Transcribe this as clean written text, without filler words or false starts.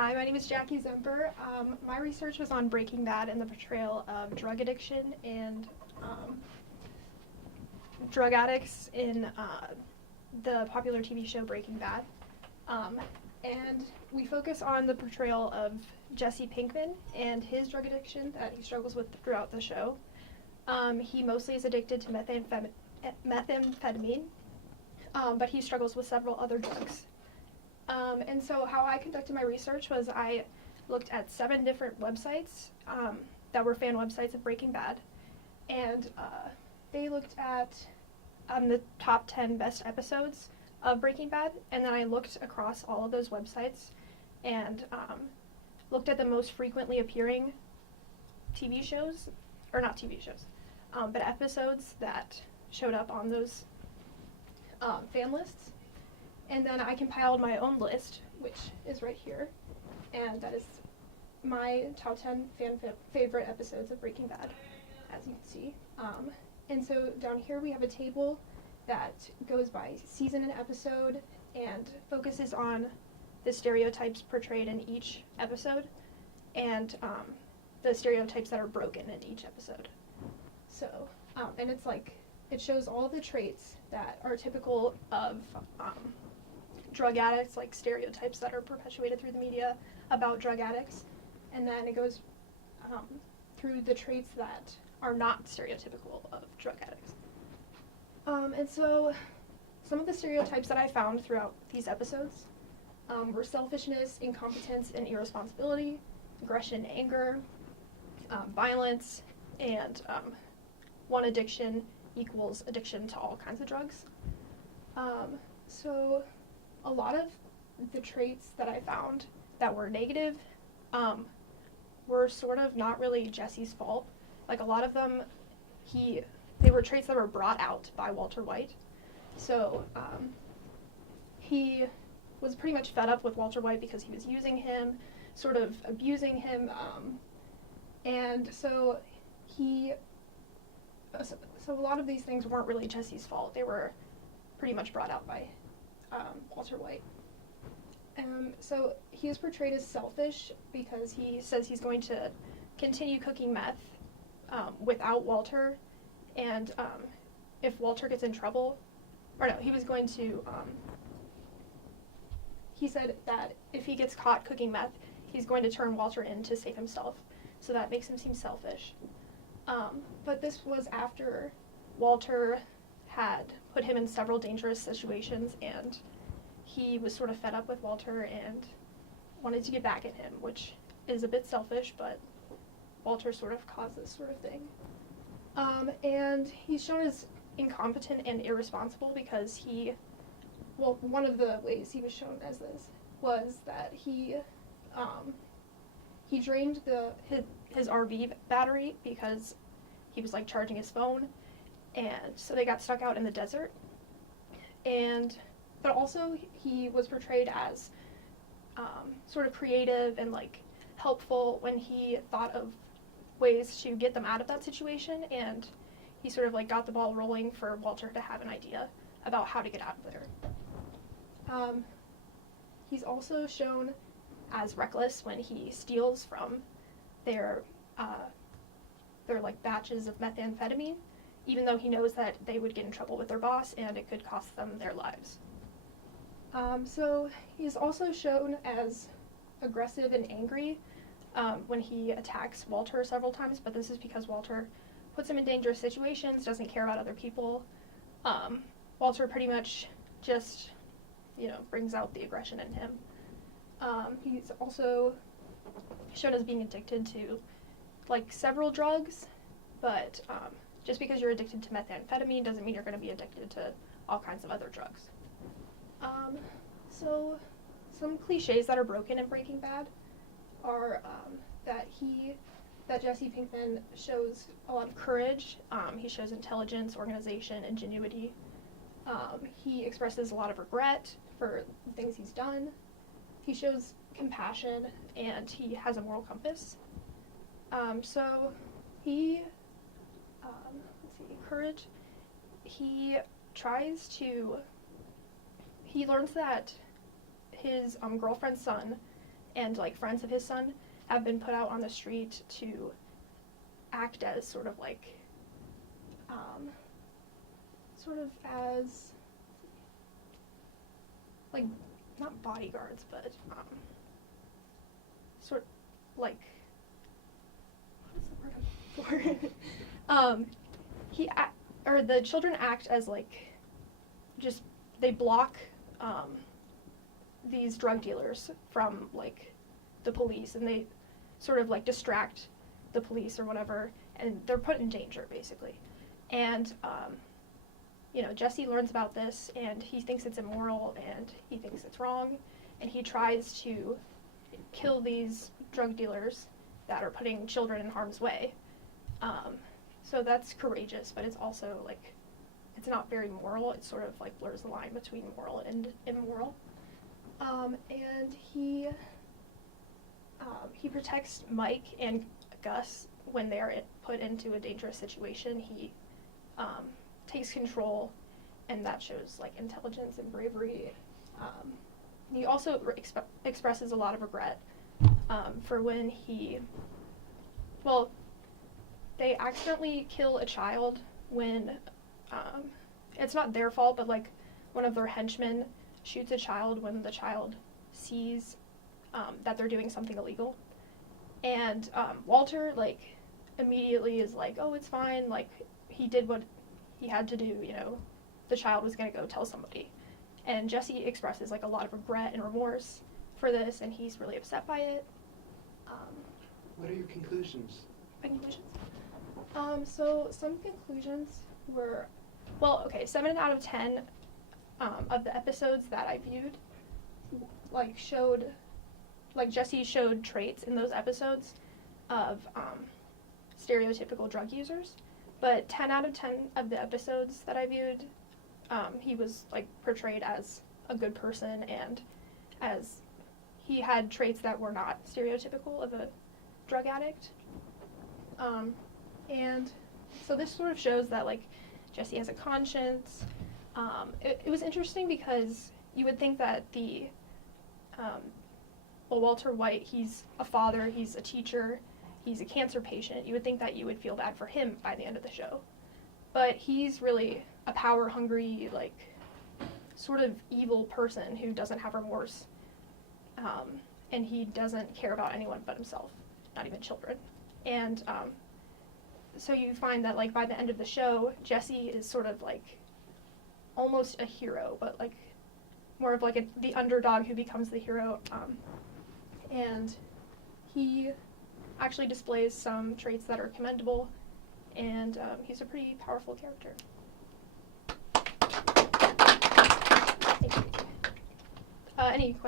Hi, my name is Jackie Zemper. My research was on Breaking Bad and the portrayal of drug addiction and drug addicts in the popular TV show Breaking Bad. And we focus on the portrayal of Jesse Pinkman and his drug addiction that he struggles with throughout the show. He mostly is addicted to methamphetamine, but he struggles with several other drugs. And so how I conducted my research was I looked at 7 different websites that were fan websites of Breaking Bad, and they looked at the top 10 best episodes of Breaking Bad, and then I looked across all of those websites and looked at the most frequently appearing TV shows, or not TV shows, but episodes that showed up on those fan lists. And then I compiled my own list, which is right here, and that is my top 10 favorite episodes of Breaking Bad, as you can see. And so down here we have a table that goes by season and episode and focuses on the stereotypes portrayed in each episode and the stereotypes that are broken in each episode. So, and it's like, it shows all of the traits that are typical of drug addicts, like stereotypes that are perpetuated through the media about drug addicts, and then it goes through the traits that are not stereotypical of drug addicts. And so some of the stereotypes that I found throughout these episodes were selfishness, incompetence, and irresponsibility, aggression, anger, violence, and one addiction equals addiction to all kinds of drugs. So a lot of the traits that I found that were negative were sort of not really Jesse's fault. Like, a lot of them, they were traits that were brought out by Walter White. So he was pretty much fed up with Walter White because he was using him, sort of abusing him, and so a lot of these things weren't really Jesse's fault. They were pretty much brought out by Walter White. So he is portrayed as selfish because he says he's going to continue cooking meth without Walter, and if Walter gets in trouble, or no, he was going to, he said that if he gets caught cooking meth, he's going to turn Walter in to save himself, so that makes him seem selfish. But this was after Walter had put him in several dangerous situations, and he was sort of fed up with Walter and wanted to get back at him, which is a bit selfish, but Walter sort of caused this sort of thing. And he's shown as incompetent and irresponsible because one of the ways he was shown as this was that he drained his RV battery because he was like charging his phone, and so they got stuck out in the desert. But also he was portrayed as sort of creative and like helpful when he thought of ways to get them out of that situation, and he sort of like got the ball rolling for Walter to have an idea about how to get out of there. He's also shown as reckless when he steals from their like batches of methamphetamine, even though he knows that they would get in trouble with their boss and it could cost them their lives. So he's also shown as aggressive and angry when he attacks Walter several times, but this is because Walter puts him in dangerous situations, doesn't care about other people. Walter pretty much just, brings out the aggression in him. He's also shown as being addicted to like several drugs, but just because you're addicted to methamphetamine doesn't mean you're going to be addicted to all kinds of other drugs. So some cliches that are broken in Breaking Bad are that Jesse Pinkman shows a lot of courage. He shows intelligence, organization, ingenuity. He expresses a lot of regret for the things he's done. He shows compassion, and he has a moral compass. So he, courage. He learns that his girlfriend's son and like friends of his son have been put out on the street to act as sort of as like not bodyguards, but sort like what is the word I'm looking for? The children act as like just they block these drug dealers from like the police, and they sort of like distract the police or whatever, and they're put in danger basically. And Jessie learns about this, and he thinks it's immoral, and he thinks it's wrong, and he tries to kill these drug dealers that are putting children in harm's way. So that's courageous, but it's also like it's not very moral. It sort of like blurs the line between moral and immoral. And he protects Mike and Gus when they're put into a dangerous situation. He takes control, and that shows like intelligence and bravery. He also expresses a lot of regret for when they accidentally kill a child when it's not their fault, but like one of their henchmen shoots a child when the child sees that they're doing something illegal. And Walter like immediately is like, oh, it's fine, like he did what he had to do, the child was going to go tell somebody. And Jessie expresses like a lot of regret and remorse for this, and he's really upset by it. What are your conclusions? My conclusions? So some conclusions were, 7 out of 10 of the episodes that I viewed Jessie showed traits in those episodes of stereotypical drug users. But 10 out of 10 of the episodes that I viewed, he was like portrayed as a good person, and as he had traits that were not stereotypical of a drug addict. And so this sort of shows that like Jessie has a conscience. It was interesting because you would think that Walter White, he's a father, he's a teacher, he's a cancer patient. You would think that you would feel bad for him by the end of the show. But he's really a power-hungry, like, sort of evil person who doesn't have remorse. And he doesn't care about anyone but himself, not even children. And so you find that, like, by the end of the show, Jessie is sort of, like, almost a hero, but, like, more of, like, the underdog who becomes the hero. And he actually displays some traits that are commendable, and he's a pretty powerful character. Thank you. Any questions?